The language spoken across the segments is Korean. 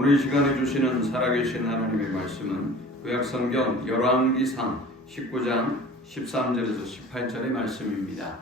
오늘 이 시간에 주시는 살아계신 하나님의 말씀은 구약성경 열왕기상 19장 13절에서 18절의 말씀입니다.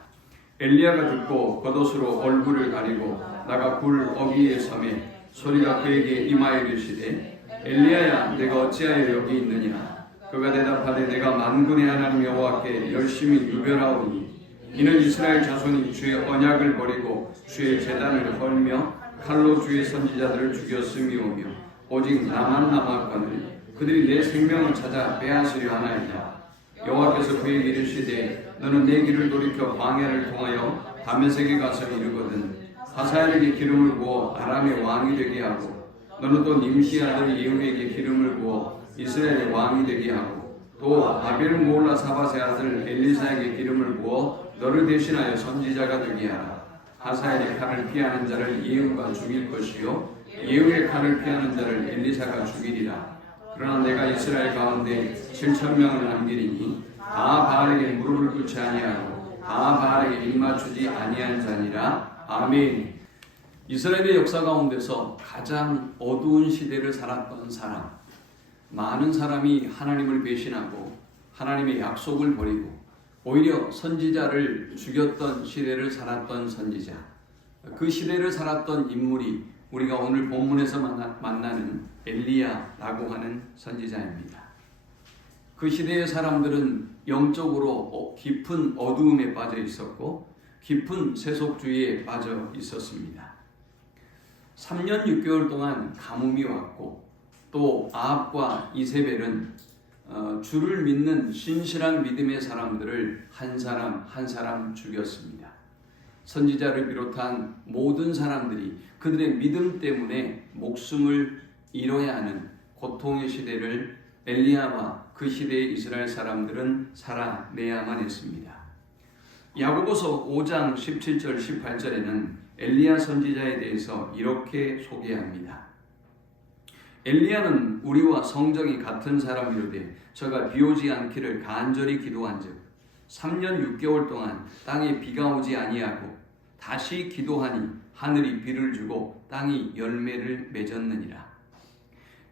엘리야가 듣고 겉옷으로 얼굴을 가리고 나가 굴 어귀에 서매 소리가 그에게 임하여 이르시되 엘리야야 내가 어찌하여 여기 있느냐. 그가 대답하되 내가 만군의 하나님 여호와께 열심히 유별하오니 이는 이스라엘 자손이 주의 언약을 버리고 주의 제단을 헐며 칼로 주의 선지자들을 죽였음이오며 오직 나만 남았거늘 그들이 내 생명을 찾아 빼앗으려 하나이다. 여호와께서 그에게 이르시되 너는 내 길을 돌이켜 광야를 통하여 다메섹에 가서 이르거든 하사엘에게 기름을 부어 아람의 왕이 되게 하고 너는 또 님시 아들 예후에게 기름을 부어 이스라엘의 왕이 되게 하고 또 아벨 모올라 사밧의 아들 엘리사에게 기름을 부어 너를 대신하여 선지자가 되게 하라. 하사엘의 칼을 피하는 자를 예후가 죽일 것이요 예후의 칼을 피하는 자를 엘리사가 죽이리라. 그러나 내가 이스라엘 가운데 7,000명을 남기리니 다 바알에게 무릎을 꿇지 아니하고 다 바알에게 입맞추지 아니한 자니라. 아멘. 이스라엘의 역사 가운데서 가장 어두운 시대를 살았던 사람, 많은 사람이 하나님을 배신하고 하나님의 약속을 버리고 오히려 선지자를 죽였던 시대를 살았던 선지자, 그 시대를 살았던 인물이 우리가 오늘 본문에서 만나는 엘리야라고 하는 선지자입니다. 그 시대의 사람들은 영적으로 깊은 어두움에 빠져 있었고 깊은 세속주의에 빠져 있었습니다. 3년 6개월 동안 가뭄이 왔고 또 아합과 이세벨은 주를 믿는 신실한 믿음의 사람들을 한 사람 한 사람 죽였습니다. 선지자를 비롯한 모든 사람들이 그들의 믿음 때문에 목숨을 잃어야 하는 고통의 시대를 엘리야와 그 시대의 이스라엘 사람들은 살아내야만 했습니다. 야고보서 5장 17절 18절에는 엘리야 선지자에 대해서 이렇게 소개합니다. 엘리야는 우리와 성정이 같은 사람이로되 저가 비오지 않기를 간절히 기도한즉 3년 6개월 동안 땅에 비가 오지 아니하고 다시 기도하니 하늘이 비를 주고 땅이 열매를 맺었느니라.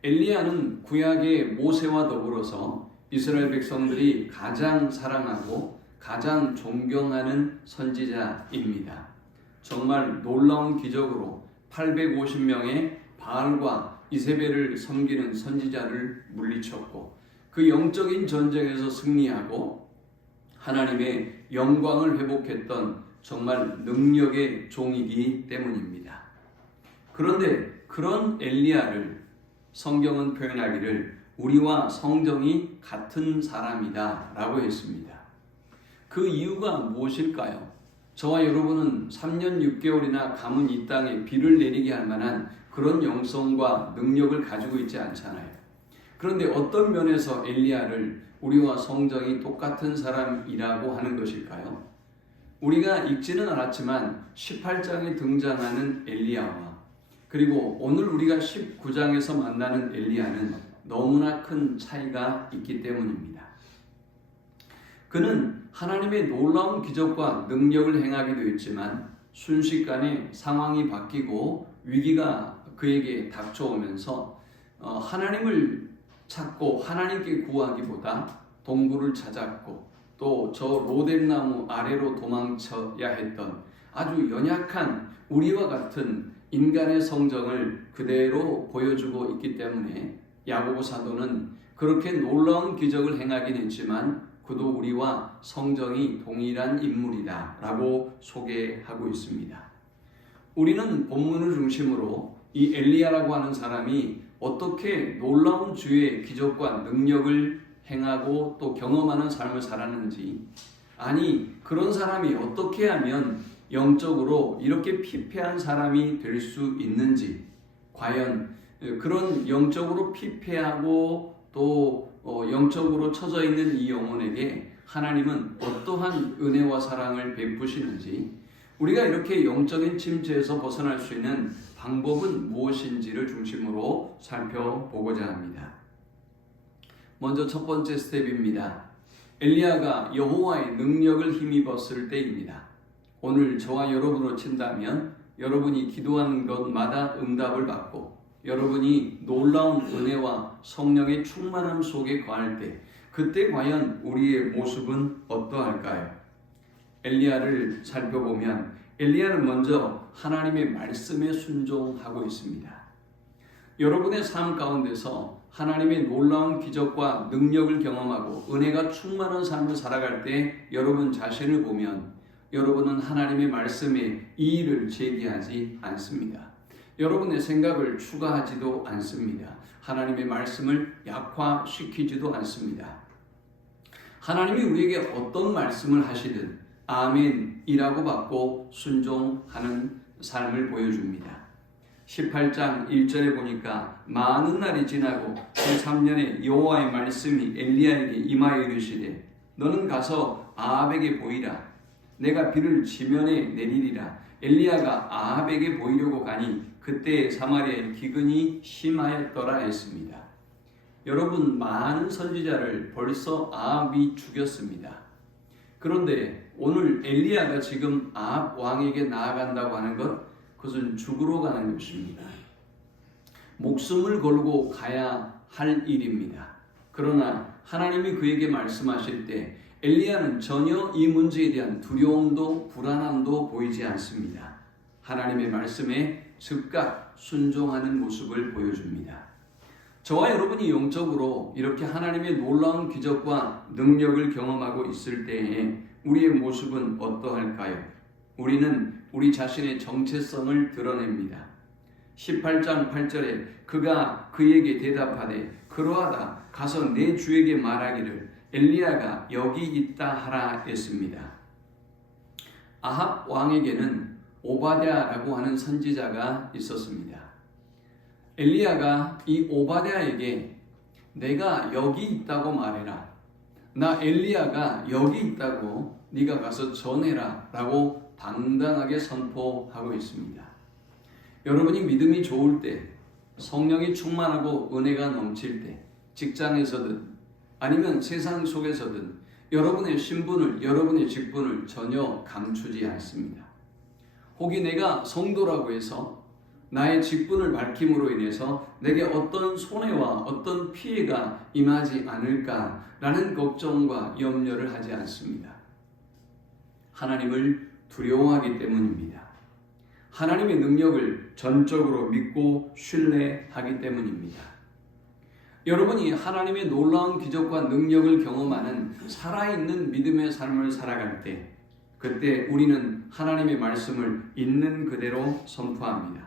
엘리야는 구약의 모세와 더불어서 이스라엘 백성들이 가장 사랑하고 가장 존경하는 선지자입니다. 정말 놀라운 기적으로 850명의 바알과 이세벨을 섬기는 선지자를 물리쳤고 그 영적인 전쟁에서 승리하고 하나님의 영광을 회복했던 정말 능력의 종이기 때문입니다. 그런데 그런 엘리야를 성경은 표현하기를 우리와 성정이 같은 사람이다 라고 했습니다. 그 이유가 무엇일까요? 저와 여러분은 3년 6개월이나 가문 이 땅에 비를 내리게 할 만한 그런 영성과 능력을 가지고 있지 않잖아요. 그런데 어떤 면에서 엘리야를 우리와 성정이 똑같은 사람이라고 하는 것일까요? 우리가 읽지는 않았지만 18장에 등장하는 엘리야와 그리고 오늘 우리가 19장에서 만나는 엘리야는 너무나 큰 차이가 있기 때문입니다. 그는 하나님의 놀라운 기적과 능력을 행하기도 했지만 순식간에 상황이 바뀌고 위기가 그에게 닥쳐오면서 하나님을 찾고 하나님께 구하기보다 동굴을 찾았고 또 저 로뎀나무 아래로 도망쳐야 했던 아주 연약한 우리와 같은 인간의 성정을 그대로 보여주고 있기 때문에 야고보 사도는 그렇게 놀라운 기적을 행하긴 했지만 그도 우리와 성정이 동일한 인물이다 라고 소개하고 있습니다. 우리는 본문을 중심으로 이 엘리야라고 하는 사람이 어떻게 놀라운 주의 기적과 능력을 행하고 또 경험하는 삶을 살았는지, 아니 그런 사람이 어떻게 하면 영적으로 이렇게 피폐한 사람이 될 수 있는지, 과연 그런 영적으로 피폐하고 또 영적으로 처져 있는 이 영혼에게 하나님은 어떠한 은혜와 사랑을 베푸시는지, 우리가 이렇게 영적인 침체에서 벗어날 수 있는 방법은 무엇인지를 중심으로 살펴보고자 합니다. 먼저 첫 번째 스텝입니다. 엘리야가 여호와의 능력을 힘입었을 때입니다. 오늘 저와 여러분으로 친다면 여러분이 기도하는 것마다 응답을 받고 여러분이 놀라운 은혜와 성령의 충만함 속에 거할 때 그때 과연 우리의 모습은 어떠할까요? 엘리야를 살펴보면 엘리야는 먼저 하나님의 말씀에 순종하고 있습니다. 여러분의 삶 가운데서 하나님의 놀라운 기적과 능력을 경험하고 은혜가 충만한 삶을 살아갈 때 여러분 자신을 보면 여러분은 하나님의 말씀에 이의를 제기하지 않습니다. 여러분의 생각을 추가하지도 않습니다. 하나님의 말씀을 약화시키지도 않습니다. 하나님이 우리에게 어떤 말씀을 하시든 아멘이라고 받고 순종하는 삶을 보여줍니다. 18장 1절에 보니까 많은 날이 지나고 제3년에 여호와의 말씀이 엘리야에게 임하여 이르시되 너는 가서 아합에게 보이라. 내가 비를 지면에 내리리라. 엘리야가 아합에게 보이려고 가니 그때 사마리아의 기근이 심하였더라 했습니다. 여러분, 많은 선지자를 벌써 아합이 죽였습니다. 그런데 오늘 엘리야가 지금 아합 왕에게 나아간다고 하는 것, 그것은 죽으러 가는 것입니다. 목숨을 걸고 가야 할 일입니다. 그러나 하나님이 그에게 말씀하실 때 엘리야는 전혀 이 문제에 대한 두려움도 불안함도 보이지 않습니다. 하나님의 말씀에 즉각 순종하는 모습을 보여줍니다. 저와 여러분이 영적으로 이렇게 하나님의 놀라운 기적과 능력을 경험하고 있을 때에 우리의 모습은 어떠할까요? 우리는 우리 자신의 정체성을 드러냅니다. 18장 8절에 그가 그에게 대답하되 그러하다 가서 내 주에게 말하기를 엘리야가 여기 있다 하라 했습니다. 아합 왕에게는 오바댜라고 하는 선지자가 있었습니다. 엘리야가 이 오바댜에게 내가 여기 있다고 말해라. 나 엘리야가 여기 있다고 네가 가서 전해라 라고 당당하게 선포하고 있습니다. 여러분이 믿음이 좋을 때, 성령이 충만하고 은혜가 넘칠 때, 직장에서든 아니면 세상 속에서든 여러분의 신분을, 여러분의 직분을 전혀 감추지 않습니다. 혹이 내가 성도라고 해서 나의 직분을 밝힘으로 인해서 내게 어떤 손해와 어떤 피해가 임하지 않을까라는 걱정과 염려를 하지 않습니다. 하나님을 두려워하기 때문입니다. 하나님의 능력을 전적으로 믿고 신뢰하기 때문입니다. 여러분이 하나님의 놀라운 기적과 능력을 경험하는 살아있는 믿음의 삶을 살아갈 때 그때 우리는 하나님의 말씀을 있는 그대로 선포합니다.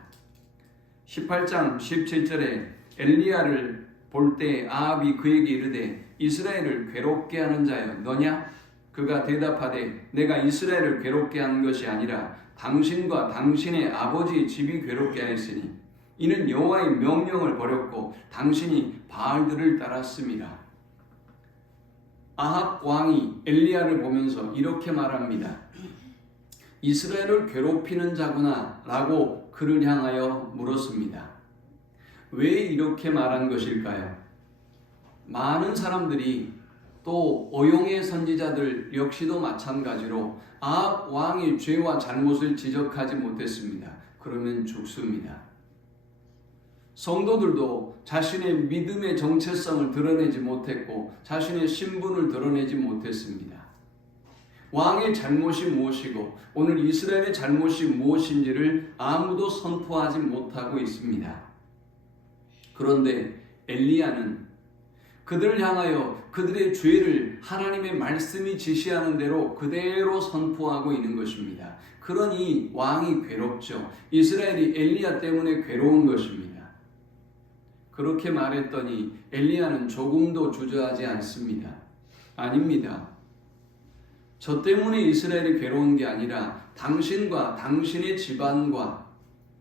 18장 17절에 엘리야를 볼 때 아합이 그에게 이르되 이스라엘을 괴롭게 하는 자여 너냐? 그가 대답하되 내가 이스라엘을 괴롭게 하는 것이 아니라 당신과 당신의 아버지의 집이 괴롭게 하였으니 이는 여호와의 명령을 버렸고 당신이 바알들을 따랐습니다. 아합 왕이 엘리야를 보면서 이렇게 말합니다. 이스라엘을 괴롭히는 자구나 라고 그를 향하여 물었습니다. 왜 이렇게 말한 것일까요? 많은 사람들이 또 어용의 선지자들 역시도 마찬가지로 아합 왕의 죄와 잘못을 지적하지 못했습니다. 그러면 죽습니다. 성도들도 자신의 믿음의 정체성을 드러내지 못했고 자신의 신분을 드러내지 못했습니다. 왕의 잘못이 무엇이고 오늘 이스라엘의 잘못이 무엇인지를 아무도 선포하지 못하고 있습니다. 그런데 엘리야는 그들을 향하여 그들의 죄를 하나님의 말씀이 지시하는 대로 그대로 선포하고 있는 것입니다. 그러니 왕이 괴롭죠. 이스라엘이 엘리야 때문에 괴로운 것입니다. 그렇게 말했더니 엘리야는 조금도 주저하지 않습니다. 아닙니다. 저 때문에 이스라엘이 괴로운 게 아니라 당신과 당신의 집안과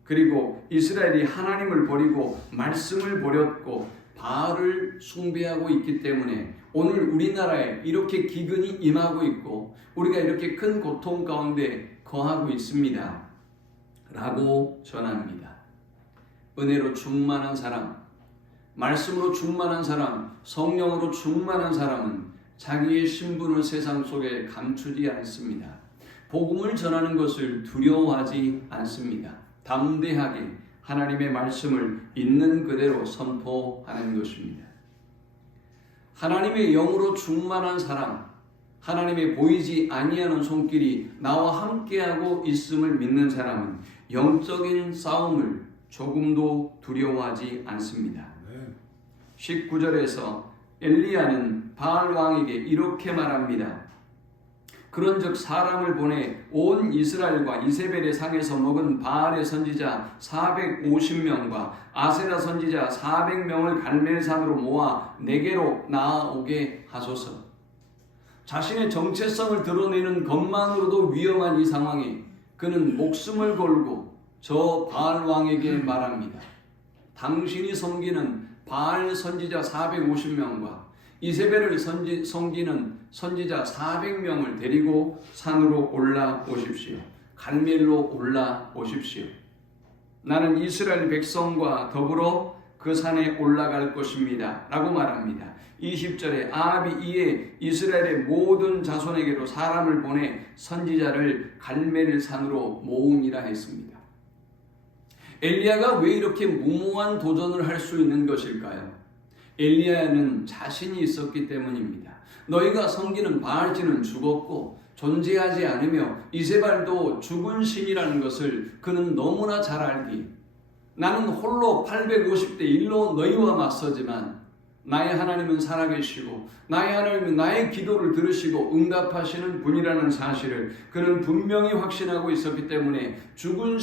그리고 이스라엘이 하나님을 버리고 말씀을 버렸고 바알을 숭배하고 있기 때문에 오늘 우리나라에 이렇게 기근이 임하고 있고 우리가 이렇게 큰 고통 가운데 거하고 있습니다. 라고 전합니다. 은혜로 충만한 사람, 말씀으로 충만한 사람, 성령으로 충만한 사람은 자기의 신분을 세상 속에 감추지 않습니다. 복음을 전하는 것을 두려워하지 않습니다. 담대하게 하나님의 말씀을 있는 그대로 선포하는 것입니다. 하나님의 영으로 충만한 사람, 하나님의 보이지 아니하는 손길이 나와 함께하고 있음을 믿는 사람은 영적인 싸움을 조금도 두려워하지 않습니다. 19절에서 엘리야는 바알 왕에게 이렇게 말합니다. 그런즉 사람을 보내 온 이스라엘과 이세벨의 상에서 먹은 바알의 선지자 450명과 아세라 선지자 400명을 갈멜산으로 모아 내게로 나아오게 하소서. 자신의 정체성을 드러내는 것만으로도 위험한 이 상황에 그는 목숨을 걸고 저 바알 왕에게 말합니다. 당신이 섬기는 바알 선지자 450명과 이세벨을 섬기는 선지자 400명을 데리고 산으로 올라오십시오. 갈멜로 올라오십시오. 나는 이스라엘 백성과 더불어 그 산에 올라갈 것입니다. 라고 말합니다. 20절에 아합이 이에 이스라엘의 모든 자손에게로 사람을 보내 선지자를 갈멜 산으로 모으니라 했습니다. 엘리야가 왜 이렇게 무모한 도전을 할 수 있는 것일까요? 엘리야는 자신이 있었기 때문입니다. 너희가 섬기는 바알신은 죽었고 존재하지 않으며 이세발도 죽은 신이라는 것을 그는 너무나 잘 알기에 나는 홀로 850대 1로 너희와 맞서지만 나의 하나님은 살아계시고 나의 하나님은 나의 기도를 들으시고 응답하시는 분이라는 사실을 그는 분명히 확신하고 있었기 때문에 죽은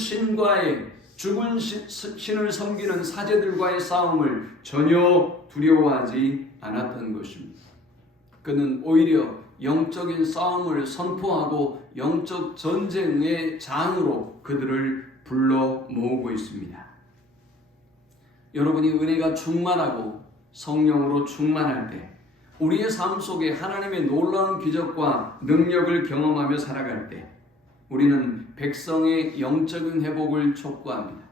신을 섬기는 사제들과의 싸움을 전혀 두려워하지 않았던 것입니다. 그는 오히려 영적인 싸움을 선포하고 영적 전쟁의 장으로 그들을 불러 모으고 있습니다. 여러분이 은혜가 충만하고 성령으로 충만할 때 우리의 삶 속에 하나님의 놀라운 기적과 능력을 경험하며 살아갈 때 우리는 백성의 영적인 회복을 촉구합니다.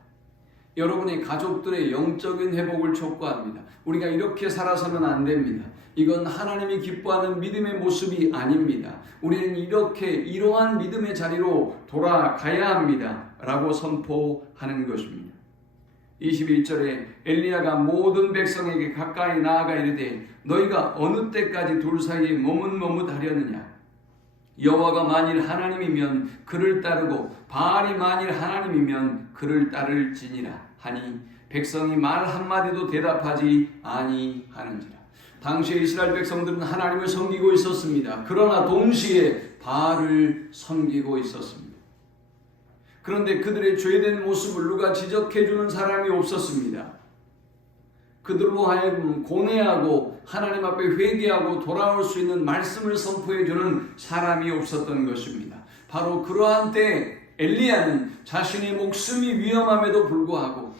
여러분의 가족들의 영적인 회복을 촉구합니다. 우리가 이렇게 살아서는 안 됩니다. 이건 하나님이 기뻐하는 믿음의 모습이 아닙니다. 우리는 이러한 믿음의 자리로 돌아가야 합니다. 라고 선포하는 것입니다. 21절에 엘리야가 모든 백성에게 가까이 나아가 이르되 너희가 어느 때까지 둘 사이에 머뭇머뭇하려느냐. 여호와가 만일 하나님이면 그를 따르고 바알이 만일 하나님이면 그를 따를지니라 하니 백성이 말 한마디도 대답하지 아니하는지라. 당시에 이스라엘 백성들은 하나님을 섬기고 있었습니다. 그러나 동시에 바알을 섬기고 있었습니다. 그런데 그들의 죄된 모습을 누가 지적해주는 사람이 없었습니다. 그들로 하여금 고뇌하고 하나님 앞에 회개하고 돌아올 수 있는 말씀을 선포해주는 사람이 없었던 것입니다. 바로 그러한 때 엘리야는 자신의 목숨이 위험함에도 불구하고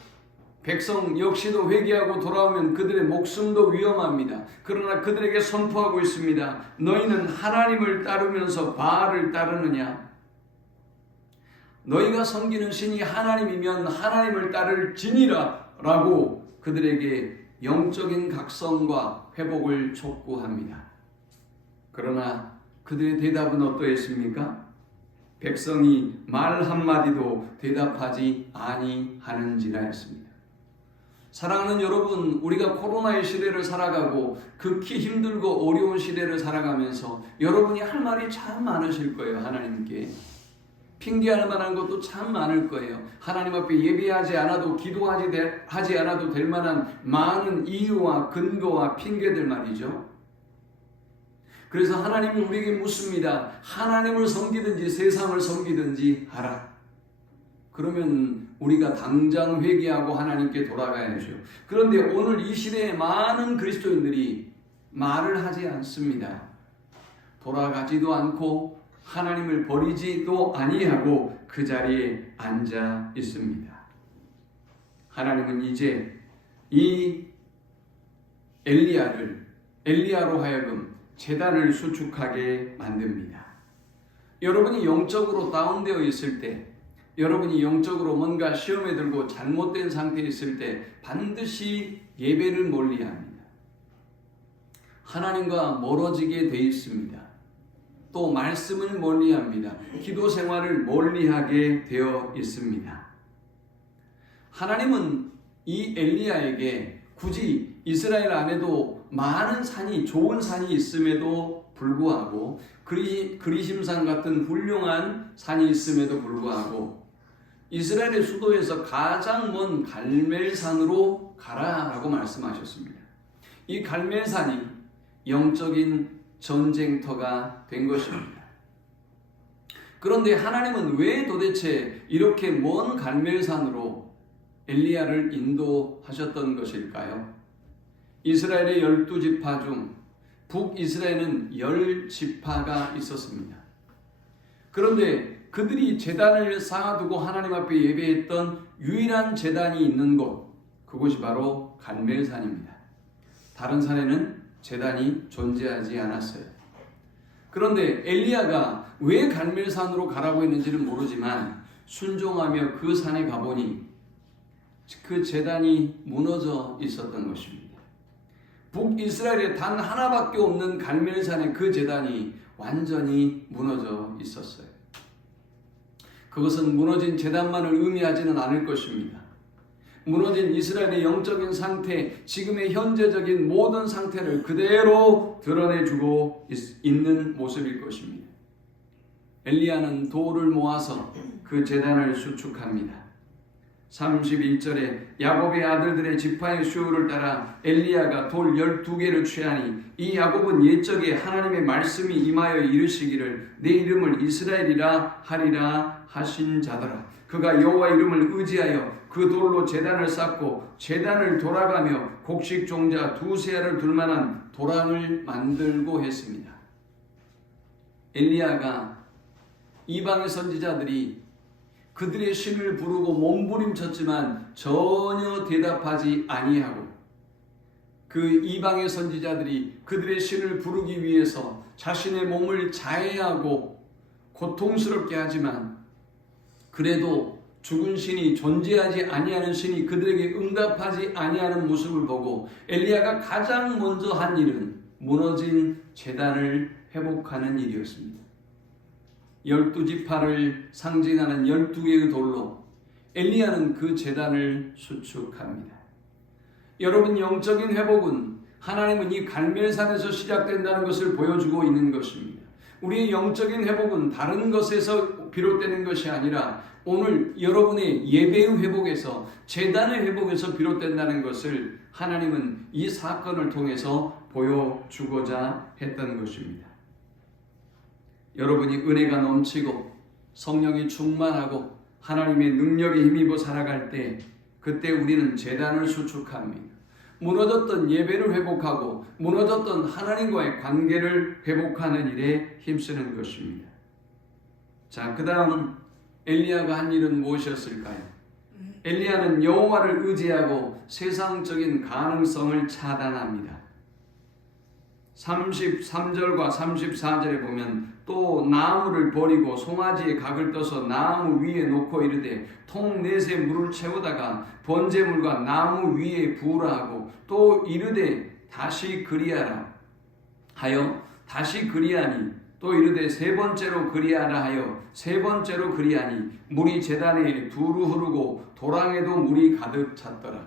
백성 역시도 회개하고 돌아오면 그들의 목숨도 위험합니다. 그러나 그들에게 선포하고 있습니다. 너희는 하나님을 따르면서 바알을 따르느냐? 너희가 섬기는 신이 하나님이면 하나님을 따를지니라 라고 그들에게 영적인 각성과 회복을 촉구합니다. 그러나 그들의 대답은 어떠했습니까? 백성이 말 한마디도 대답하지 아니하는지라 했습니다. 사랑하는 여러분, 우리가 코로나의 시대를 살아가고 극히 힘들고 어려운 시대를 살아가면서 여러분이 할 말이 참 많으실 거예요. 하나님께 핑계할 만한 것도 참 많을 거예요. 하나님 앞에 예배하지 않아도 기도하지 않아도 될 만한 많은 이유와 근거와 핑계들 말이죠. 그래서 하나님이 우리에게 묻습니다. 하나님을 섬기든지 세상을 섬기든지 하라. 그러면 우리가 당장 회개하고 하나님께 돌아가야죠. 그런데 오늘 이 시대에 많은 그리스도인들이 말을 하지 않습니다. 돌아가지도 않고 하나님을 버리지도 아니하고 그 자리에 앉아 있습니다. 하나님은 이제 이 엘리야로 하여금 제단을 수축하게 만듭니다. 여러분이 영적으로 다운되어 있을 때, 여러분이 영적으로 뭔가 시험에 들고 잘못된 상태에 있을 때 반드시 예배를 멀리합니다. 하나님과 멀어지게 돼 있습니다. 또 말씀을 멀리합니다. 기도 생활을 멀리하게 되어 있습니다. 하나님은 이 엘리야에게 굳이 이스라엘 안에도 많은 산이, 좋은 산이 있음에도 불구하고, 그리심산 같은 훌륭한 산이 있음에도 불구하고 이스라엘의 수도에서 가장 먼 갈멜산으로 가라라고 말씀하셨습니다. 이 갈멜산이 영적인 전쟁터가 된 것입니다. 그런데 하나님은 왜 도대체 이렇게 먼 갈멜산으로 엘리야를 인도하셨던 것일까요? 이스라엘의 12지파 중 북이스라엘은 10지파가 있었습니다. 그런데 그들이 제단을 쌓아두고 하나님 앞에 예배했던 유일한 제단이 있는 곳, 그곳이 바로 갈멜산입니다. 다른 산에는 제단이 존재하지 않았어요. 그런데 엘리야가 왜 갈멜산으로 가라고 했는지는 모르지만 순종하며 그 산에 가보니 그 제단이 무너져 있었던 것입니다. 북이스라엘에 단 하나밖에 없는 갈멜산의 그 제단이 완전히 무너져 있었어요. 그것은 무너진 제단만을 의미하지는 않을 것입니다. 무너진 이스라엘의 영적인 상태, 지금의 현재적인 모든 상태를 그대로 드러내주고 있는 모습일 것입니다. 엘리야는 돌을 모아서 그 제단을 수축합니다. 31절에 야곱의 아들들의 지파의 수요를 따라 엘리야가 돌 12개를 취하니 이 야곱은 옛적에 하나님의 말씀이 임하여 이르시기를 내 이름을 이스라엘이라 하리라 하신 자더라. 그가 여호와 이름을 의지하여 그 돌로 제단을 쌓고 제단을 돌아가며 곡식 종자 2세알을 둘 만한 도랑을 만들고 했습니다. 엘리야가 이방의 선지자들이 그들의 신을 부르고 몸부림쳤지만 전혀 대답하지 아니하고, 그 이방의 선지자들이 그들의 신을 부르기 위해서 자신의 몸을 자해하고 고통스럽게 하지만 그래도 죽은 신이, 존재하지 아니하는 신이 그들에게 응답하지 아니하는 모습을 보고 엘리야가 가장 먼저 한 일은 무너진 제단을 회복하는 일이었습니다. 12지파를 상징하는 12개의 돌로 엘리야는 그 제단을 수축합니다. 여러분, 영적인 회복은 하나님은 이 갈멜산에서 시작된다는 것을 보여주고 있는 것입니다. 우리의 영적인 회복은 다른 것에서 비롯되는 것이 아니라 오늘 여러분의 예배의 회복에서, 제단의 회복에서 비롯된다는 것을 하나님은 이 사건을 통해서 보여주고자 했던 것입니다. 여러분이 은혜가 넘치고 성령이 충만하고 하나님의 능력에 힘입어 살아갈 때, 그때 우리는 제단을 수축합니다. 무너졌던 예배를 회복하고 무너졌던 하나님과의 관계를 회복하는 일에 힘쓰는 것입니다. 자, 그 다음 엘리야가 한 일은 무엇이었을까요? 엘리야는 여호와를 의지하고 세상적인 가능성을 차단합니다. 33절과 34절에 보면 또 나무를 버리고 송아지에 각을 떠서 나무 위에 놓고 이르되 통 넷에 물을 채우다가 번제물과 나무 위에 부으라 하고, 또 이르되 다시 그리하라 하여 다시 그리하니, 또 이르되 세 번째로 그리하라 하여 세 번째로 그리하니 물이 제단에 두루 흐르고 도랑에도 물이 가득 찼더라.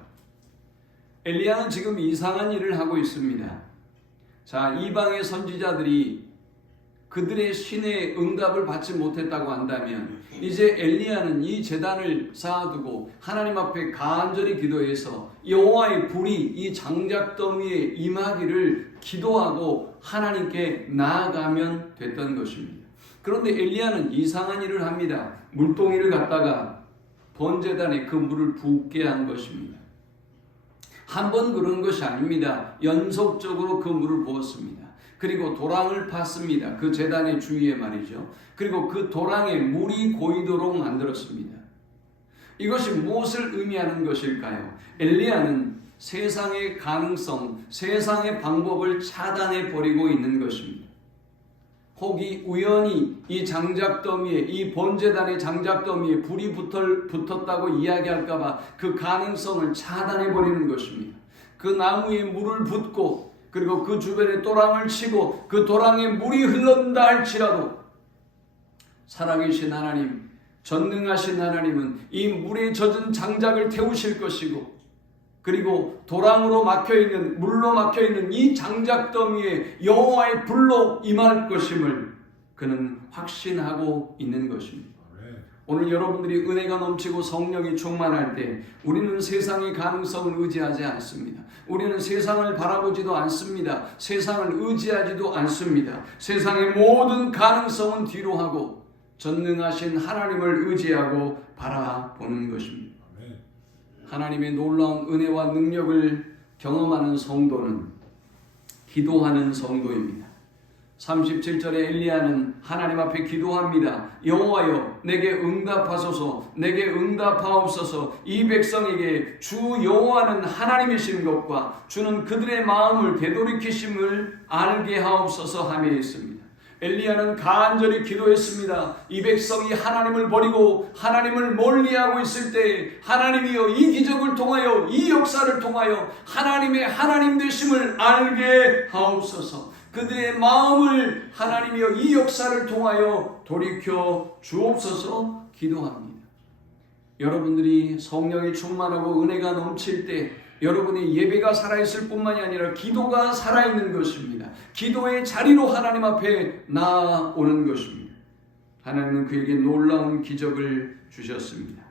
엘리야는 지금 이상한 일을 하고 있습니다. 자, 이방의 선지자들이 그들의 신의 응답을 받지 못했다고 한다면 이제 엘리야는 이 제단을 쌓아두고 하나님 앞에 간절히 기도해서 여호와의 불이 이 장작더미에 임하기를 기도하고 하나님께 나아가면 됐던 것입니다. 그런데 엘리야는 이상한 일을 합니다. 물동이를 갖다가 번제단에 그 물을 붓게 한 것입니다. 한 번 그런 것이 아닙니다. 연속적으로 그 물을 부었습니다. 그리고 도랑을 팠습니다. 그 제단의 주위에 말이죠. 그리고 그 도랑에 물이 고이도록 만들었습니다. 이것이 무엇을 의미하는 것일까요? 엘리야는 세상의 가능성, 세상의 방법을 차단해 버리고 있는 것입니다. 혹이 우연히 이 장작더미에, 이 번제단의 장작더미에 불이 붙었다고 이야기할까봐 그 가능성을 차단해 버리는 것입니다. 그 나무에 물을 붓고 그리고 그 주변에 도랑을 치고 그 도랑에 물이 흘러온다 할지라도 살아계신 하나님, 전능하신 하나님은 이 물에 젖은 장작을 태우실 것이고, 그리고 도랑으로 막혀있는, 물로 막혀있는 이 장작더미에 여호와의 불로 임할 것임을 그는 확신하고 있는 것입니다. 오늘 여러분들이 은혜가 넘치고 성령이 충만할 때 우리는 세상의 가능성을 의지하지 않습니다. 우리는 세상을 바라보지도 않습니다. 세상을 의지하지도 않습니다. 세상의 모든 가능성은 뒤로 하고 전능하신 하나님을 의지하고 바라보는 것입니다. 하나님의 놀라운 은혜와 능력을 경험하는 성도는 기도하는 성도입니다. 37절에 엘리야는 하나님 앞에 기도합니다. 여호와여, 내게 응답하소서, 내게 응답하옵소서. 이 백성에게 주 여호와는 하나님이신 것과 주는 그들의 마음을 되돌이키심을 알게 하옵소서 하며 있습니다. 엘리야는 간절히 기도했습니다. 이 백성이 하나님을 버리고 하나님을 멀리하고 있을 때 하나님이여, 이 기적을 통하여, 이 역사를 통하여 하나님의 하나님 되심을 알게 하옵소서. 그들의 마음을 하나님이여 이 역사를 통하여 돌이켜 주옵소서 기도합니다. 여러분들이 성령이 충만하고 은혜가 넘칠 때 여러분의 예배가 살아있을 뿐만이 아니라 기도가 살아있는 것입니다. 기도의 자리로 하나님 앞에 나아오는 것입니다. 하나님은 그에게 놀라운 기적을 주셨습니다.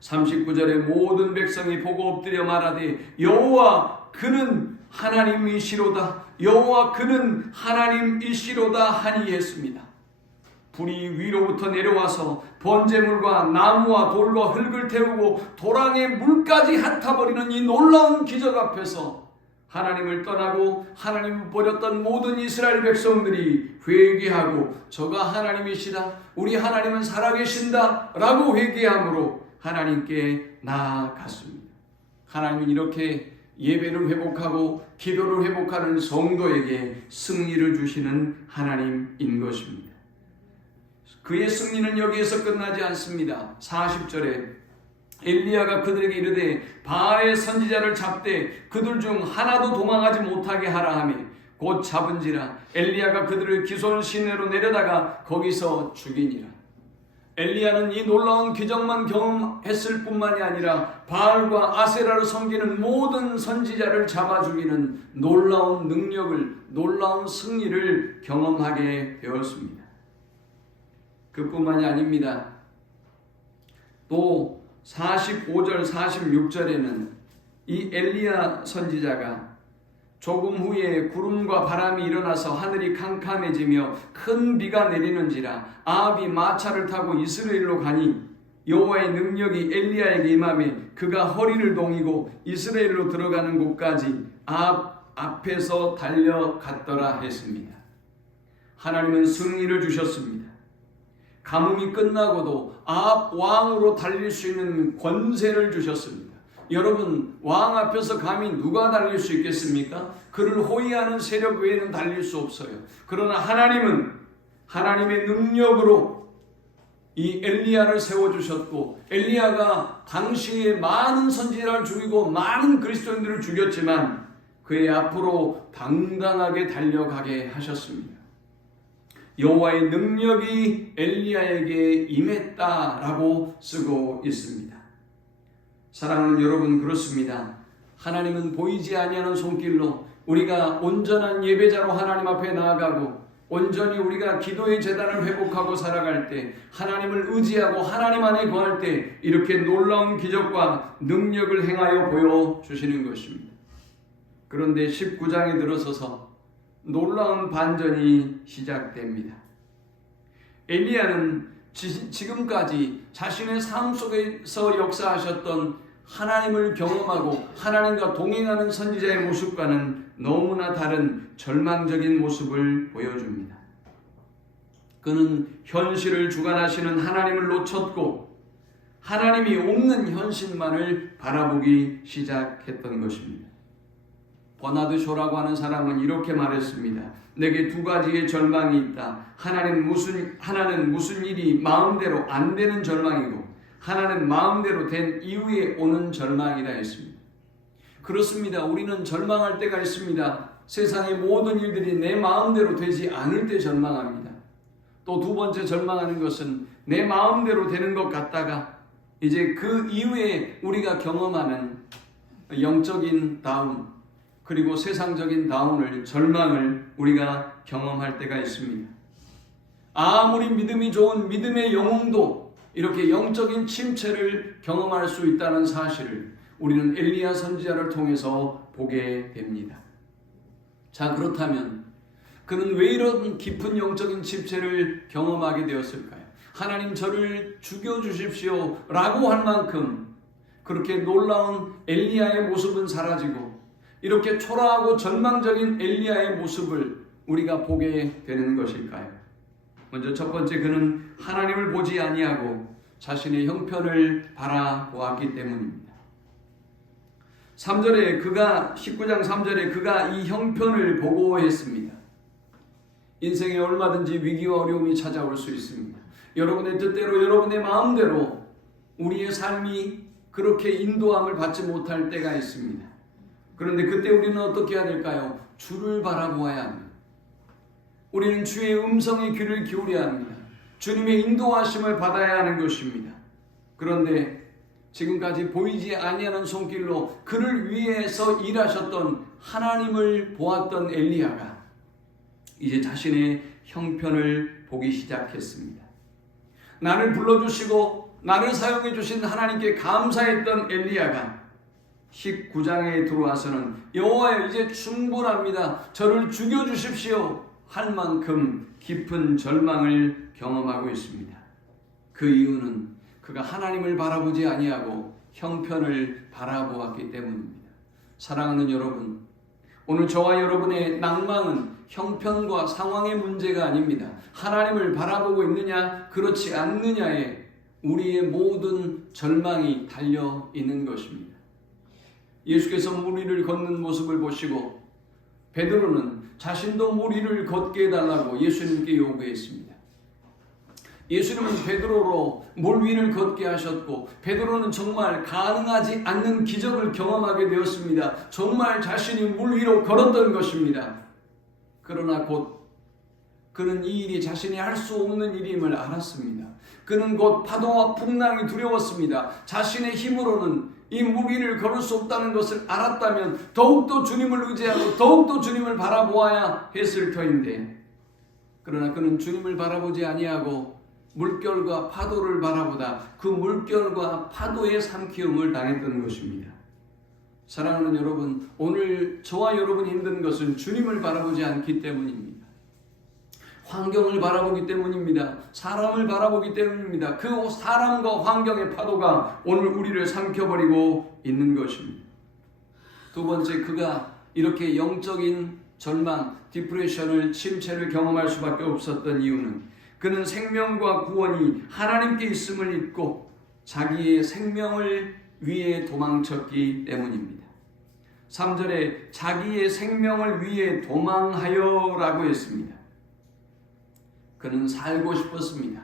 39절에 모든 백성이 보고 엎드려 말하되 여호와 그는 하나님이시로다, 여호와 그는 하나님이시로다 하니 했습니다. 불이 위로부터 내려와서 번제물과 나무와 돌과 흙을 태우고 도랑의 물까지 핥아버리는 이 놀라운 기적 앞에서 하나님을 떠나고 하나님을 버렸던 모든 이스라엘 백성들이 회개하고 저가 하나님이시다, 우리 하나님은 살아계신다 라고 회개함으로 하나님께 나아갔습니다. 하나님은 이렇게 예배를 회복하고 기도를 회복하는 성도에게 승리를 주시는 하나님인 것입니다. 그의 승리는 여기에서 끝나지 않습니다. 40절에 엘리야가 그들에게 이르되 바알의 선지자를 잡되 그들 중 하나도 도망하지 못하게 하라 하며 곧 잡은지라 엘리야가 그들을 기손 시내로 내려다가 거기서 죽이니라. 엘리야는 이 놀라운 기적만 경험했을 뿐만이 아니라 바알과 아세라를 섬기는 모든 선지자를 잡아 죽이는 놀라운 능력을, 놀라운 승리를 경험하게 되었습니다. 그뿐만이 아닙니다. 또 45절 46절에는 이 엘리야 선지자가 조금 후에 구름과 바람이 일어나서 하늘이 캄캄해지며 큰 비가 내리는지라 아합이 마차를 타고 이스라엘로 가니 여호와의 능력이 엘리야에게 임하며 그가 허리를 동이고 이스라엘로 들어가는 곳까지 아합 앞에서 달려갔더라 했습니다. 하나님은 승리를 주셨습니다. 가뭄이 끝나고도 아합 왕으로 달릴 수 있는 권세를 주셨습니다. 여러분, 왕 앞에서 감히 누가 달릴 수 있겠습니까? 그를 호위하는 세력 외에는 달릴 수 없어요. 그러나 하나님은 하나님의 능력으로 이 엘리야를 세워주셨고, 엘리야가 당시에 많은 선지자를 죽이고 많은 그리스도인들을 죽였지만 그의 앞으로 당당하게 달려가게 하셨습니다. 여호와의 능력이 엘리야에게 임했다라고 쓰고 있습니다. 사랑하는 여러분, 그렇습니다. 하나님은 보이지 아니하는 손길로 우리가 온전한 예배자로 하나님 앞에 나아가고 온전히 우리가 기도의 제단을 회복하고 살아갈 때, 하나님을 의지하고 하나님 안에 거할 때 이렇게 놀라운 기적과 능력을 행하여 보여주시는 것입니다. 그런데 19장에 들어서서 놀라운 반전이 시작됩니다. 엘리야는 지금까지 자신의 삶 속에서 역사하셨던 하나님을 경험하고 하나님과 동행하는 선지자의 모습과는 너무나 다른 절망적인 모습을 보여줍니다. 그는 현실을 주관하시는 하나님을 놓쳤고 하나님이 없는 현실만을 바라보기 시작했던 것입니다. 버나드 쇼라고 하는 사람은 이렇게 말했습니다. 내게 두 가지의 절망이 있다. 하나는 무슨 일이 마음대로 안 되는 절망이고 하나는 마음대로 된 이후에 오는 절망이라 했습니다. 그렇습니다. 우리는 절망할 때가 있습니다. 세상의 모든 일들이 내 마음대로 되지 않을 때 절망합니다. 또 두 번째 절망하는 것은 내 마음대로 되는 것 같다가 이제 그 이후에 우리가 경험하는 영적인 다운 그리고 세상적인 다운을 절망을 우리가 경험할 때가 있습니다. 아무리 믿음이 좋은 믿음의 영웅도 이렇게 영적인 침체를 경험할 수 있다는 사실을 우리는 엘리야 선지자를 통해서 보게 됩니다. 자, 그렇다면 그는 왜 이런 깊은 영적인 침체를 경험하게 되었을까요? 하나님 저를 죽여주십시오 라고 할 만큼 그렇게 놀라운 엘리야의 모습은 사라지고 이렇게 초라하고 절망적인 엘리야의 모습을 우리가 보게 되는 것일까요? 먼저 첫 번째, 그는 하나님을 보지 아니하고 자신의 형편을 바라보았기 때문입니다. 19장 3절에 그가 이 형편을 보고 했습니다. 인생에 얼마든지 위기와 어려움이 찾아올 수 있습니다. 여러분의 뜻대로 여러분의 마음대로 우리의 삶이 그렇게 인도함을 받지 못할 때가 있습니다. 그런데 그때 우리는 어떻게 해야 될까요? 주를 바라보아야 합니다. 우리는 주의 음성에 귀를 기울여야 합니다. 주님의 인도하심을 받아야 하는 것입니다. 그런데 지금까지 보이지 아니하는 손길로 그를 위해서 일하셨던 하나님을 보았던 엘리야가 이제 자신의 형편을 보기 시작했습니다. 나를 불러주시고 나를 사용해 주신 하나님께 감사했던 엘리야가 19장에 들어와서는 여호와여 이제 충분합니다. 저를 죽여주십시오 할 만큼 깊은 절망을 경험하고 있습니다. 그 이유는 그가 하나님을 바라보지 아니하고 형편을 바라보았기 때문입니다. 사랑하는 여러분, 오늘 저와 여러분의 낭망은 형편과 상황의 문제가 아닙니다. 하나님을 바라보고 있느냐 그렇지 않느냐에 우리의 모든 절망이 달려 있는 것입니다. 예수께서 물 위를 걷는 모습을 보시고 베드로는 자신도 물 위를 걷게 해달라고 예수님께 요구했습니다. 예수님은 베드로로 물 위를 걷게 하셨고 베드로는 정말 가능하지 않는 기적을 경험하게 되었습니다. 정말 자신이 물 위로 걸었던 것입니다. 그러나 곧 그는 이 일이 자신이 할 수 없는 일임을 알았습니다. 그는 곧 파도와 풍랑이 두려웠습니다. 자신의 힘으로는 이 물 위를 걸을 수 없다는 것을 알았다면 더욱더 주님을 의지하고 더욱더 주님을 바라보아야 했을 터인데, 그러나 그는 주님을 바라보지 아니하고 물결과 파도를 바라보다 그 물결과 파도의 삼키움을 당했던 것입니다. 사랑하는 여러분, 오늘 저와 여러분이 힘든 것은 주님을 바라보지 않기 때문입니다. 환경을 바라보기 때문입니다. 사람을 바라보기 때문입니다. 그 사람과 환경의 파도가 오늘 우리를 삼켜버리고 있는 것입니다. 두 번째, 그가 이렇게 영적인 절망, 디프레션을, 침체를 경험할 수밖에 없었던 이유는 그는 생명과 구원이 하나님께 있음을 믿고 자기의 생명을 위해 도망쳤기 때문입니다. 3절에 자기의 생명을 위해 도망하여 라고 했습니다. 그는 살고 싶었습니다.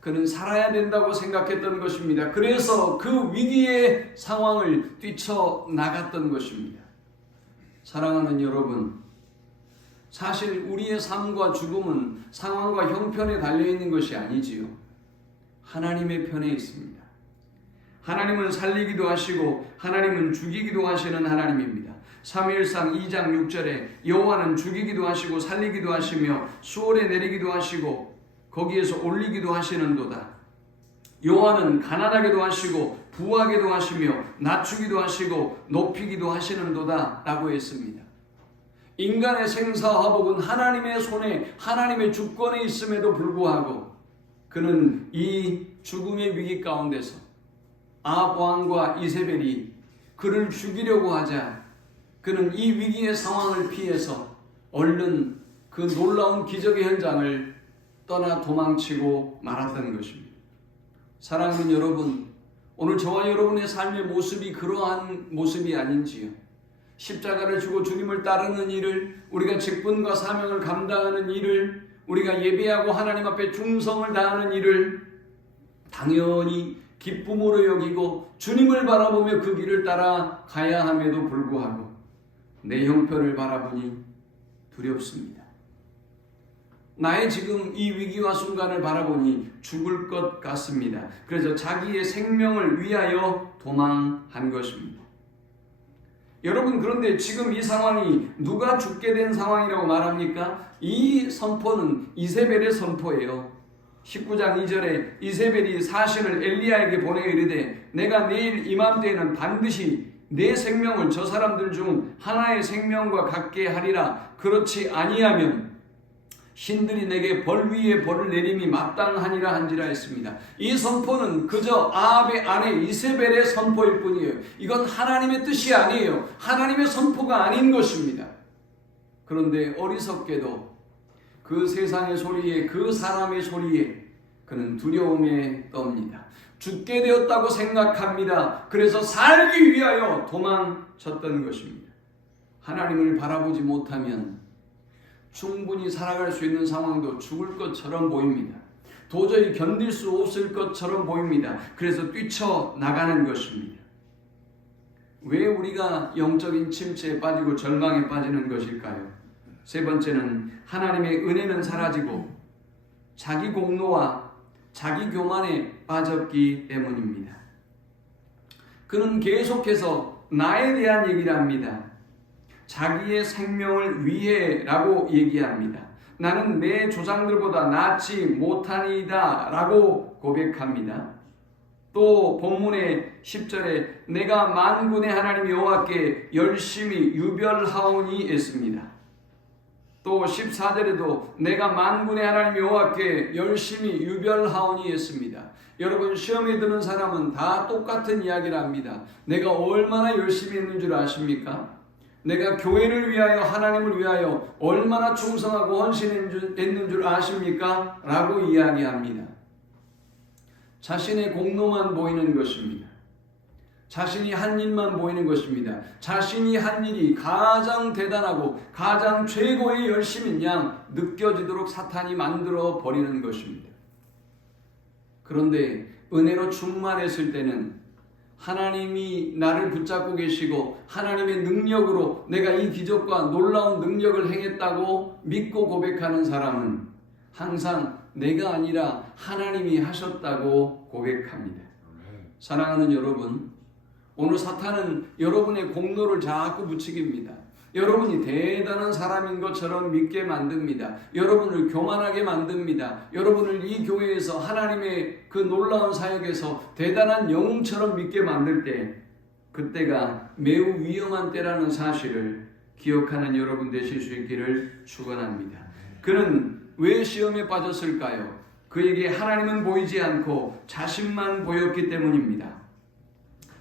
그는 살아야 된다고 생각했던 것입니다. 그래서 그 위기의 상황을 뛰쳐나갔던 것입니다. 사랑하는 여러분, 사실 우리의 삶과 죽음은 상황과 형편에 달려있는 것이 아니지요. 하나님의 편에 있습니다. 하나님은 살리기도 하시고 하나님은 죽이기도 하시는 하나님입니다. 사무엘상 2장 6절에 여호와는 죽이기도 하시고 살리기도 하시며 수월에 내리기도 하시고 거기에서 올리기도 하시는도다. 여호와는 가난하게도 하시고 부하게도 하시며 낮추기도 하시고 높이기도 하시는도다 라고 했습니다. 인간의 생사화복은 하나님의 손에 하나님의 주권에 있음에도 불구하고 그는 이 죽음의 위기 가운데서 아합 왕과 이세벨이 그를 죽이려고 하자 그는 이 위기의 상황을 피해서 얼른 그 놀라운 기적의 현장을 떠나 도망치고 말았다는 것입니다. 사랑하는 여러분, 오늘 저와 여러분의 삶의 모습이 그러한 모습이 아닌지요. 십자가를 지고 주님을 따르는 일을, 우리가 직분과 사명을 감당하는 일을, 우리가 예배하고 하나님 앞에 충성을 다하는 일을 당연히 기쁨으로 여기고 주님을 바라보며 그 길을 따라 가야 함에도 불구하고 내 형편을 바라보니 두렵습니다. 나의 지금 이 위기와 순간을 바라보니 죽을 것 같습니다. 그래서 자기의 생명을 위하여 도망한 것입니다. 여러분, 그런데 지금 이 상황이 누가 죽게 된 상황이라고 말합니까? 이 선포는 이세벨의 선포예요. 19장 2절에 이세벨이 사신을 엘리야에게 보내 이르되 내가 내일 이맘때에는 반드시 내 생명을 저 사람들 중 하나의 생명과 같게 하리라. 그렇지 아니하면 신들이 내게 벌 위에 벌을 내림이 마땅하니라 한지라 했습니다. 이 선포는 그저 아합의 아내 이세벨의 선포일 뿐이에요. 이건 하나님의 뜻이 아니에요. 하나님의 선포가 아닌 것입니다. 그런데 어리석게도 그 세상의 소리에, 그 사람의 소리에 그는 두려움에 떱니다. 죽게 되었다고 생각합니다. 그래서 살기 위하여 도망쳤던 것입니다. 하나님을 바라보지 못하면 충분히 살아갈 수 있는 상황도 죽을 것처럼 보입니다. 도저히 견딜 수 없을 것처럼 보입니다. 그래서 뛰쳐나가는 것입니다. 왜 우리가 영적인 침체에 빠지고 절망에 빠지는 것일까요? 세 번째는 하나님의 은혜는 사라지고 자기 공로와 자기 교만에 빠졌기 때문입니다. 그는 계속해서 나에 대한 얘기를 합니다. 자기의 생명을 위해라고 얘기합니다. 나는 내 조상들보다 낫지 못하니이다 라고 고백합니다. 또 본문의 10절에 내가 만군의 하나님 여호와께 열심히 유별하오니 했습니다. 또 14절에도 내가 만군의 하나님 여호와께 열심히 유별하오니 했습니다. 여러분, 시험에 드는 사람은 다 똑같은 이야기를 합니다. 내가 얼마나 열심히 했는 줄 아십니까? 내가 교회를 위하여, 하나님을 위하여 얼마나 충성하고 헌신했는 줄 아십니까? 라고 이야기합니다. 자신의 공로만 보이는 것입니다. 자신이 한 일만 보이는 것입니다. 자신이 한 일이 가장 대단하고 가장 최고의 열심인 양 느껴지도록 사탄이 만들어 버리는 것입니다. 그런데 은혜로 충만했을 때는 하나님이 나를 붙잡고 계시고 하나님의 능력으로 내가 이 기적과 놀라운 능력을 행했다고 믿고 고백하는 사람은 항상 내가 아니라 하나님이 하셨다고 고백합니다. 사랑하는 여러분, 오늘 사탄은 여러분의 공로를 자꾸 부추깁니다. 여러분이 대단한 사람인 것처럼 믿게 만듭니다. 여러분을 교만하게 만듭니다. 여러분을 이 교회에서 하나님의 그 놀라운 사역에서 대단한 영웅처럼 믿게 만들 때, 그때가 매우 위험한 때라는 사실을 기억하는 여러분 되실 수 있기를 축원합니다. 그는 왜 시험에 빠졌을까요? 그에게 하나님은 보이지 않고 자신만 보였기 때문입니다.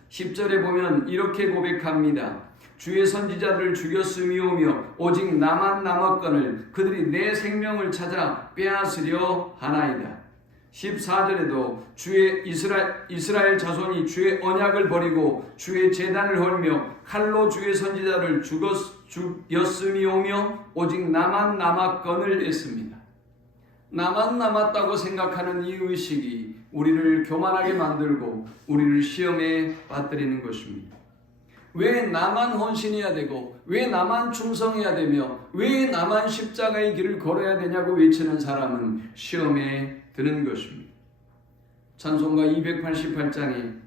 10절에 보면 이렇게 고백합니다. 주의 선지자들을 죽였음이오며 오직 나만 남았거늘 그들이 내 생명을 찾아 빼앗으려 하나이다. 14절에도 주의 이스라엘 자손이 주의 언약을 버리고 주의 제단을 헐며 칼로 주의 선지자를 죽였음이오며 오직 나만 남았거늘 했습니다. 나만 남았다고 생각하는 이 의식이 우리를 교만하게 만들고 우리를 시험에 빠뜨리는 것입니다. 왜 나만 헌신해야 되고 왜 나만 충성해야 되며 왜 나만 십자가의 길을 걸어야 되냐고 외치는 사람은 시험에 드는 것입니다. 찬송가 288장에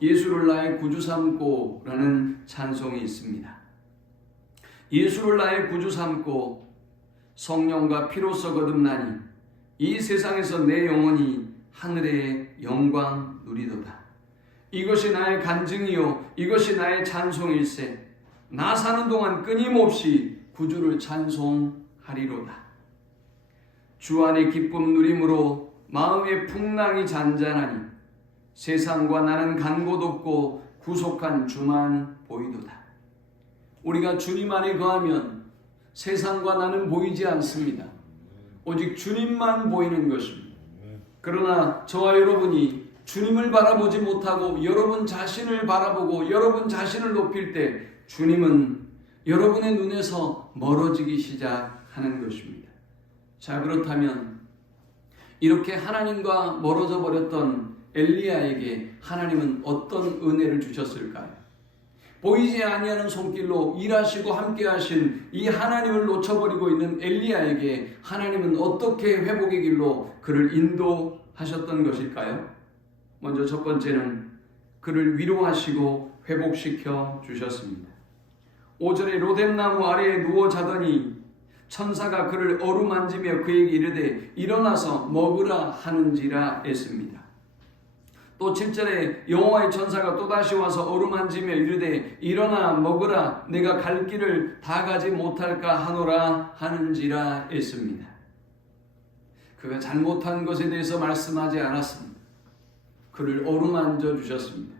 예수를 나의 구주 삼고 라는 찬송이 있습니다. 예수를 나의 구주 삼고 성령과 피로써 거듭나니 이 세상에서 내 영혼이 하늘의 영광 누리도다. 이것이 나의 간증이요 이것이 나의 찬송일세. 나 사는 동안 끊임없이 구주를 찬송하리로다. 주 안의 기쁨 누림으로 마음의 풍랑이 잔잔하니 세상과 나는 간 곳 없고 구속한 주만 보이도다. 우리가 주님 안에 거하면 세상과 나는 보이지 않습니다. 오직 주님만 보이는 것입니다. 그러나 저와 여러분이 주님을 바라보지 못하고 여러분 자신을 바라보고 여러분 자신을 높일 때 주님은 여러분의 눈에서 멀어지기 시작하는 것입니다. 자, 그렇다면 이렇게 하나님과 멀어져 버렸던 엘리야에게 하나님은 어떤 은혜를 주셨을까요? 보이지 아니하는 손길로 일하시고 함께 하신 이 하나님을 놓쳐버리고 있는 엘리야에게 하나님은 어떻게 회복의 길로 그를 인도하셨던 것일까요? 먼저 첫 번째는 그를 위로하시고 회복시켜 주셨습니다. 5절에 로뎀나무 아래에 누워 자더니 천사가 그를 어루만지며 그에게 이르되 일어나서 먹으라 하는지라 했습니다. 또 7절에 여호와의 천사가 또다시 와서 어루만지며 이르되 일어나 먹으라 내가 갈 길을 다 가지 못할까 하노라 하는지라 했습니다. 그가 잘못한 것에 대해서 말씀하지 않았습니다. 그를 어루만져 주셨습니다.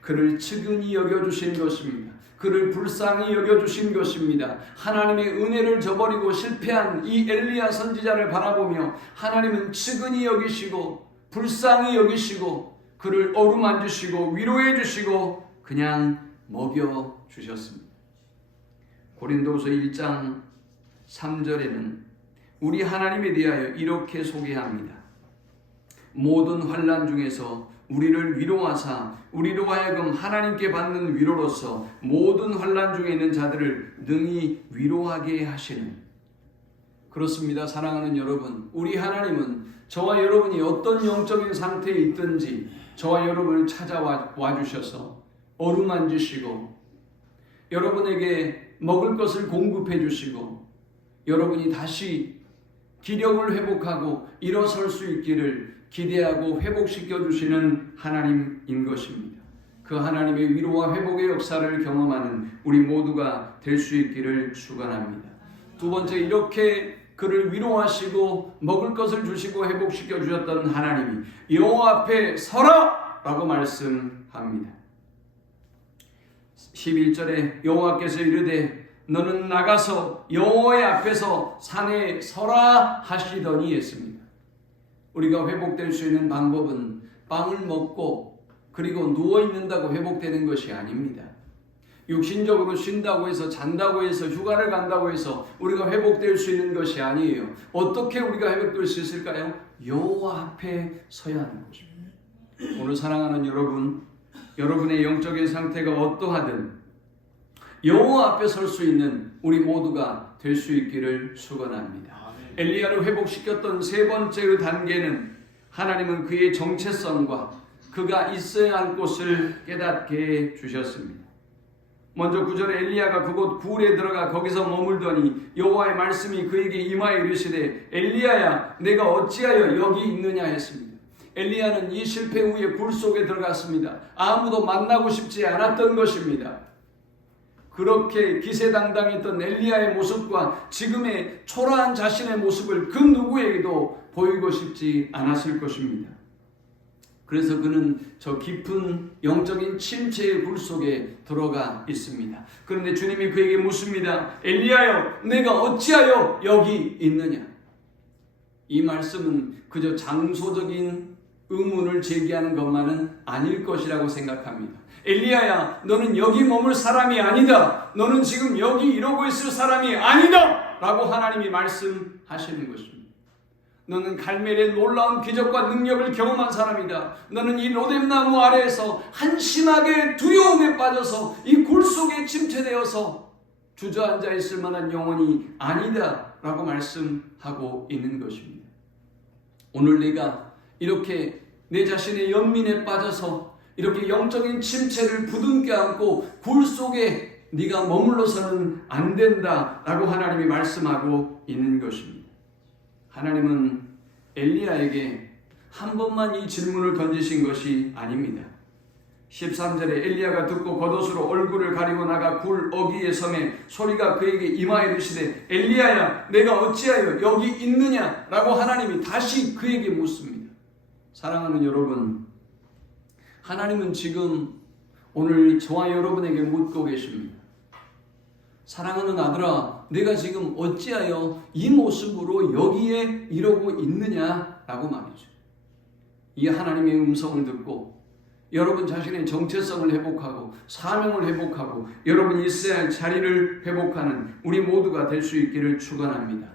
그를 측은히 여겨주신 것입니다. 그를 불쌍히 여겨주신 것입니다. 하나님의 은혜를 저버리고 실패한 이 엘리야 선지자를 바라보며 하나님은 측은히 여기시고 불쌍히 여기시고 그를 어루만지시고 위로해 주시고 그냥 먹여 주셨습니다. 고린도후서 1장 3절에는 우리 하나님에 대하여 이렇게 소개합니다. 모든 환난 중에서 우리를 위로하사 우리로 하여금 하나님께 받는 위로로서 모든 환난 중에 있는 자들을 능히 위로하게 하시는. 그렇습니다. 사랑하는 여러분, 우리 하나님은 저와 여러분이 어떤 영적인 상태에 있든지 저와 여러분을 찾아와 주셔서 어루만지시고 여러분에게 먹을 것을 공급해 주시고 여러분이 다시 기력을 회복하고 일어설 수 있기를 기대하고 회복시켜 주시는 하나님인 것입니다. 그 하나님의 위로와 회복의 역사를 경험하는 우리 모두가 될 수 있기를 축원합니다. 두 번째, 이렇게 그를 위로하시고 먹을 것을 주시고 회복시켜 주셨던 하나님이 여호와 앞에 서라! 라고 말씀합니다. 11절에 여호와께서 이르되 너는 나가서 여호와의 앞에서 산에 서라 하시더니 했습니다. 우리가 회복될 수 있는 방법은 빵을 먹고 그리고 누워있는다고 회복되는 것이 아닙니다. 육신적으로 쉰다고 해서 잔다고 해서 휴가를 간다고 해서 우리가 회복될 수 있는 것이 아니에요. 어떻게 우리가 회복될 수 있을까요? 여호와 앞에 서야 하는 것입니다. 오늘 사랑하는 여러분, 여러분의 영적인 상태가 어떠하든 여호와 앞에 설 수 있는 우리 모두가 될 수 있기를 축원합니다. 엘리야를 회복시켰던 세 번째 단계는 하나님은 그의 정체성과 그가 있어야 할 곳을 깨닫게 주셨습니다. 먼저 9절에 엘리야가 그곳 굴에 들어가 거기서 머물더니 여호와의 말씀이 그에게 임하여 이르시되 엘리야야 내가 어찌하여 여기 있느냐 했습니다. 엘리야는 이 실패 후에 굴 속에 들어갔습니다. 아무도 만나고 싶지 않았던 것입니다. 그렇게 기세당당했던 엘리야의 모습과 지금의 초라한 자신의 모습을 그 누구에게도 보이고 싶지 않았을 것입니다. 그래서 그는 저 깊은 영적인 침체의 굴 속에 들어가 있습니다. 그런데 주님이 그에게 묻습니다. 엘리야여 내가 어찌하여 여기 있느냐. 이 말씀은 그저 장소적인 의문을 제기하는 것만은 아닐 것이라고 생각합니다. 엘리야야 너는 여기 머물 사람이 아니다. 너는 지금 여기 이러고 있을 사람이 아니다 라고 하나님이 말씀하시는 것입니다. 너는 갈멜의 놀라운 기적과 능력을 경험한 사람이다. 너는 이 로뎀나무 아래에서 한심하게 두려움에 빠져서 이 굴 속에 침체되어서 주저앉아 있을 만한 영혼이 아니다 라고 말씀하고 있는 것입니다. 오늘 내가 이렇게 내 자신의 연민에 빠져서 이렇게 영적인 침체를 부둥켜 안고 굴 속에 네가 머물러서는 안 된다 라고 하나님이 말씀하고 있는 것입니다. 하나님은 엘리야에게 한 번만 이 질문을 던지신 것이 아닙니다. 13절에 엘리야가 듣고 겉옷으로 얼굴을 가리고 나가 굴 어귀에 섬에 소리가 그에게 임하여 이르시되 엘리야야 내가 어찌하여 여기 있느냐 라고 하나님이 다시 그에게 묻습니다. 사랑하는 여러분, 하나님은 지금 오늘 저와 여러분에게 묻고 계십니다. 사랑하는 아들아, 내가 지금 어찌하여 이 모습으로 여기에 이러고 있느냐라고 말이죠. 이 하나님의 음성을 듣고 여러분 자신의 정체성을 회복하고 사명을 회복하고 여러분이 있어야 할 자리를 회복하는 우리 모두가 될 수 있기를 축원합니다.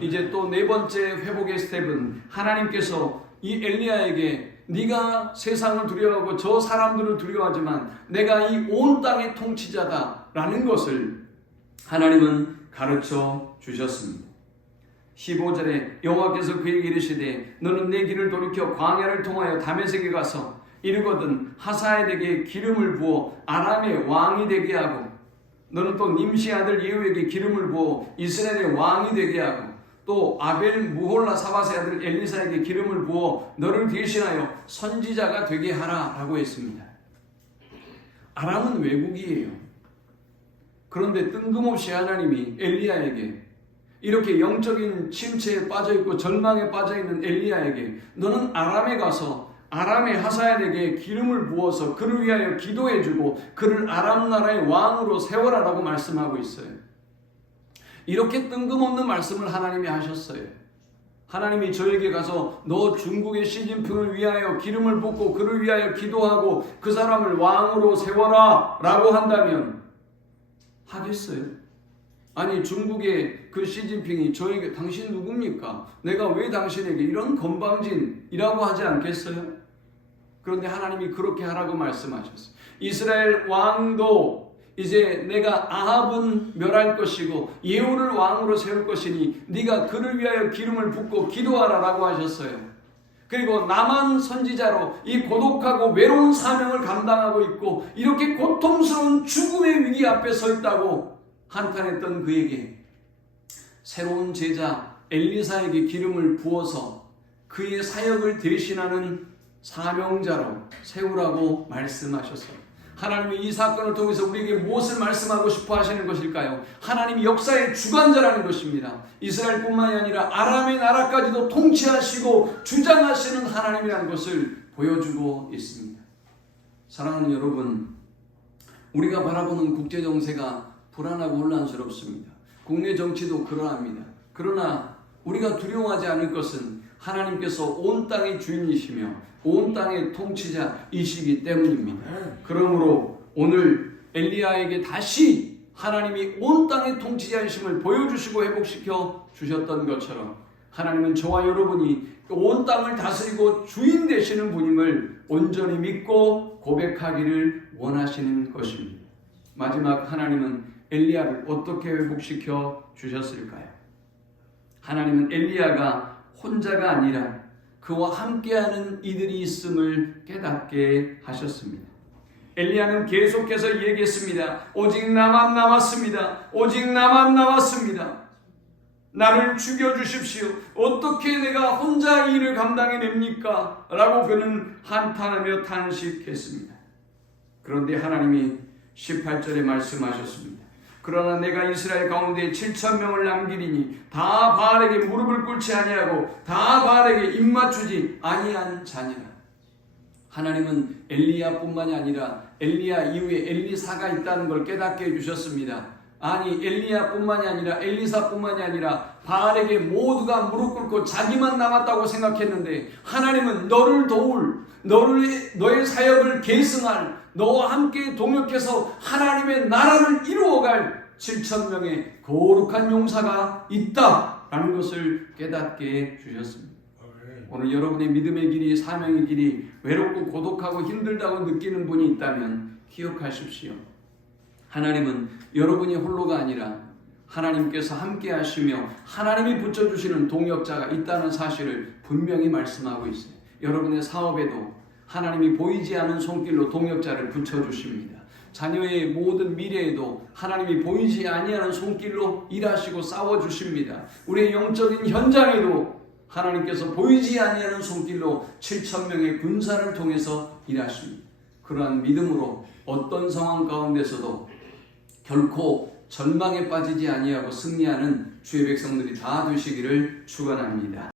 이제 또 네 번째 회복의 스텝은 하나님께서 이 엘리야에게 네가 세상을 두려워하고 저 사람들을 두려워하지만 내가 이 온 땅의 통치자다라는 것을 하나님은 가르쳐 주셨습니다. 15절에 여호와께서 그에게 이르시되 너는 내 길을 돌이켜 광야를 통하여 다메섹에 가서 이르거든 하사엘에게 기름을 부어 아람의 왕이 되게 하고 너는 또 님시 아들 예후에게 기름을 부어 이스라엘의 왕이 되게 하고 또 아벨 무홀라 사밧의 아들 엘리사에게 기름을 부어 너를 대신하여 선지자가 되게 하라 라고 했습니다. 아람은 외국이에요. 그런데 뜬금없이 하나님이 엘리야에게 이렇게 영적인 침체에 빠져있고 절망에 빠져있는 엘리야에게 너는 아람에 가서 아람의 하사엘에게 기름을 부어서 그를 위하여 기도해주고 그를 아람 나라의 왕으로 세워라라고 말씀하고 있어요. 이렇게 뜬금없는 말씀을 하나님이 하셨어요. 하나님이 저에게 가서 너 중국의 시진핑을 위하여 기름을 붓고 그를 위하여 기도하고 그 사람을 왕으로 세워라 라고 한다면 하겠어요? 아니 중국의 그 시진핑이 저에게 당신 누굽니까? 내가 왜 당신에게 이런 건방진이라고 하지 않겠어요? 그런데 하나님이 그렇게 하라고 말씀하셨어요. 이스라엘 왕도 이제 내가 아합은 멸할 것이고 예후를 왕으로 세울 것이니 네가 그를 위하여 기름을 붓고 기도하라 라고 하셨어요. 그리고 나만 선지자로 이 고독하고 외로운 사명을 감당하고 있고 이렇게 고통스러운 죽음의 위기 앞에 서 있다고 한탄했던 그에게 새로운 제자 엘리사에게 기름을 부어서 그의 사역을 대신하는 사명자로 세우라고 말씀하셨어요. 하나님이 이 사건을 통해서 우리에게 무엇을 말씀하고 싶어 하시는 것일까요? 하나님이 역사의 주관자라는 것입니다. 이스라엘뿐만이 아니라 아람의 나라까지도 통치하시고 주장하시는 하나님이라는 것을 보여주고 있습니다. 사랑하는 여러분, 우리가 바라보는 국제 정세가 불안하고 혼란스럽습니다. 국내 정치도 그러합니다. 그러나 우리가 두려워하지 않을 것은 하나님께서 온 땅의 주인이시며 온 땅의 통치자이시기 때문입니다. 그러므로 오늘 엘리야에게 다시 하나님이 온 땅의 통치자이심을 보여주시고 회복시켜 주셨던 것처럼 하나님은 저와 여러분이 온 땅을 다스리고 주인 되시는 분임을 온전히 믿고 고백하기를 원하시는 것입니다. 마지막 하나님은 엘리야를 어떻게 회복시켜 주셨을까요? 하나님은 엘리야가 혼자가 아니라 그와 함께하는 이들이 있음을 깨닫게 하셨습니다. 엘리야는 계속해서 얘기했습니다. 오직 나만 남았습니다. 오직 나만 남았습니다. 나를 죽여주십시오. 어떻게 내가 혼자 이 일을 감당해냅니까? 라고 그는 한탄하며 탄식했습니다. 그런데 하나님이 18절에 말씀하셨습니다. 그러나 내가 이스라엘 가운데 7,000명을 남기리니 다 바알에게 무릎을 꿇지 아니하고 다 바알에게 입맞추지 아니한 자니라. 하나님은 엘리야뿐만이 아니라 엘리야 이후에 엘리사가 있다는 걸 깨닫게 해주셨습니다. 아니 엘리야뿐만이 아니라 엘리사뿐만이 아니라 바알에게 모두가 무릎 꿇고 자기만 남았다고 생각했는데 하나님은 너를 도울 너의 사역을 계승할 너와 함께 동역해서 하나님의 나라를 이루어갈 7,000명의 거룩한 용사가 있다라는 것을 깨닫게 주셨습니다. 오늘 여러분의 믿음의 길이 사명의 길이 외롭고 고독하고 힘들다고 느끼는 분이 있다면 기억하십시오. 하나님은 여러분이 홀로가 아니라 하나님께서 함께 하시며 하나님이 붙여주시는 동역자가 있다는 사실을 분명히 말씀하고 있어요. 여러분의 사업에도 하나님이 보이지 않는 손길로 동역자를 붙여주십니다. 자녀의 모든 미래에도 하나님이 보이지 아니하는 손길로 일하시고 싸워주십니다. 우리의 영적인 현장에도 하나님께서 보이지 아니하는 손길로 7,000명의 군사를 통해서 일하십니다. 그러한 믿음으로 어떤 상황 가운데서도 결코 절망에 빠지지 아니하고 승리하는 주의 백성들이 다 되시기를 축원합니다.